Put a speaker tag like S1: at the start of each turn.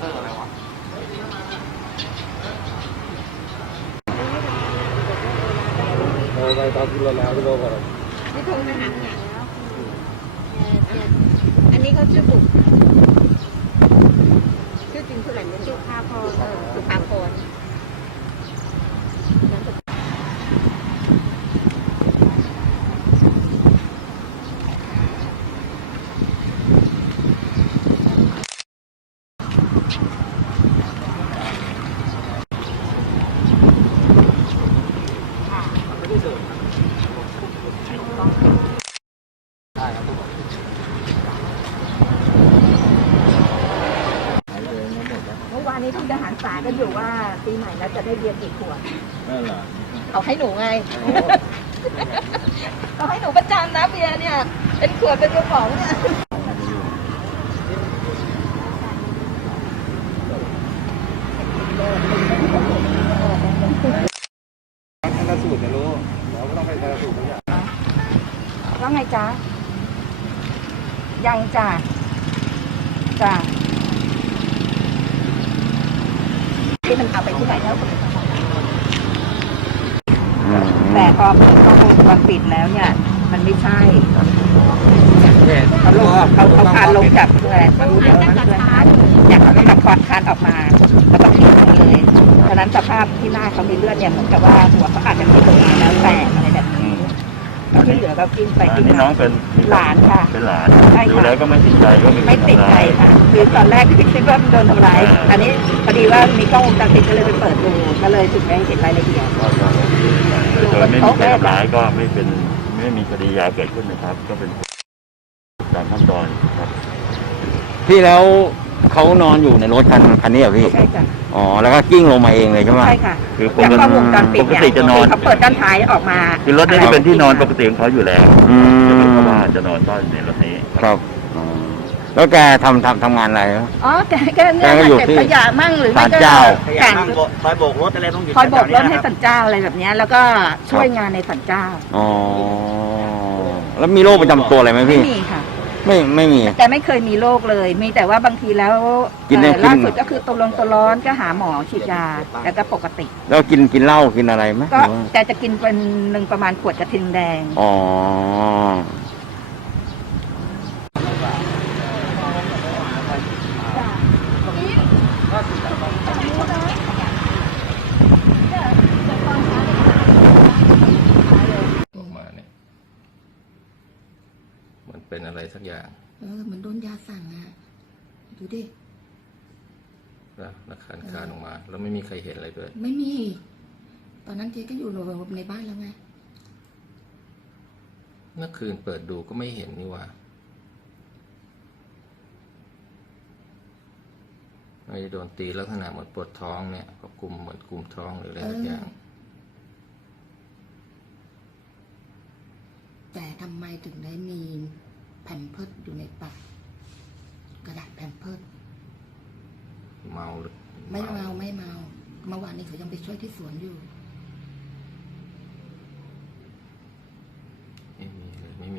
S1: เตอร์อะไรวะไปตามที่เราแล้วที่เราบอก
S2: นี่โทรมาหาหนังแล้วอันนี้เขาชื่อบุกชื่อจริงคืออะไรไม่รู้สุภาพรสุภาพรเมื่อวานนี้ที่ทหารสายก็อยู่ว่าปีใหม่แล้วจะได้เบียร์กี่ขวดนั่นเหรอเขาให้หนูไงเขาให้หนูประจำนะเบียร์เนี่ยเป็นขวดเป็นกระป๋องเนี่ย
S1: ชันสูตรเนี่ยรู้เราก็ต้องไปชันสูตรทุกอย่าง
S2: ว่าไงจ๊ะยังจ้ะที่มันเอาไปที่ไหนแล้วแต่พอเปิดกล้องวงจรปิดแล้วเนี่ยมันไม่ใช่เขาพาลงจากมันรู้เดี๋ยวมันเกินอยากให้มันคานออกมาแล้วก็ทิ้งเลยฉะนั้นสภาพที่หน้าเขามีเลือดเนี่ยเหมือนกับว่าหัวเขาอาจจะมีตรงนี้แล้วแตกอะไรแบบนี้ที่เหลือก็กินไปกินมา
S3: น้องเป็น
S2: หลานค่ะ
S3: เป็นหลานดูแล้วก็ไม่ติดใจก็
S2: ไม่ติดใจค่ะคือตอนแรกคิดว่าโดนทำร้ายอันนี้พอดีว่ามีกล้องวงจรปิดก็เลยไปเปิดดูก็เลยถึงได้เห็นรายละเอียด
S3: โดยไม่มีใครทำร้ายก็ไม่มีคดียาเกิดขึ้นนะครับก็เป็นตามขั้นตอนครับ
S4: พี่แล้วเขานอนอยู่ในรถคันนี้เหรอพี่
S2: ใช่จ้ะ
S4: อ๋อแล้วก็กิ้งลงมาเองเลยใช่ไหม
S2: ใช่ค่ะ
S3: คือ
S2: ปกติ
S3: จะนอน
S2: เขาเปิดด้านท้ายออกมา
S3: คือรถนี้เป็นที่นอนปกติของเขาอยู่แล้วจะเป็นเพราะว่าจะนอนต้อนในรถนี้
S4: ครับแล้วแกทำงานอะไร
S2: อ๋อแกเนี่ยเก็บขยะมั่งหรือ
S4: ศาลเจ้า
S1: คอยโบกรถอะไรต้องอยู่
S2: คอยโบกรถให้ศาลเจ้าอะไรแบบนี้แล้วก็ช่วยงานในศาลเจ้า
S4: อ๋อแล้วมีโรคประจำตัวอะไรไหมพี่
S2: ไม่มีค่ะ
S4: ไม่มี
S2: แต่ไม่เคยมีโรคเลยมีแต่ว่าบางทีแล้วล่าสุดก็คือตัวร้อนก็หาหมอฉีดยาแล้วก็ปกติ
S4: แล้วกินเหล้ากินอะไรไหม
S2: ก็แต่จะกินเป็นหนึ่งประมาณขวดกระทิงแดง
S4: อ๋อ
S5: ออกมาเนี่ยมันเป็นอะไรสักอย่าง
S2: เหมือนโดนยาสั่งอะดูดิ
S5: แล้วคานออกมาแล้วไม่มีใครเห็นอะไรด้วย
S2: ไม่มีตอนนั้นเจ๊ก็อยู่ในบ้านแล้วไง
S5: เมื่อคืนเปิดดูก็ไม่เห็นนี่ว่าไม่โดนตีลักษณะเหมือนปวดท้องเนี่ยก็เหมือนกุมท้องหรืออะไรสักอย่าง
S2: แต่ทำไมถึงได้มีแผ่นเพิดอยู่ในปากกระดาษแผ่นเพิด
S5: เมาหรือ
S2: ไม่เมาเมื่อวานนี้เขายังไปช่วยที่สวนอยู่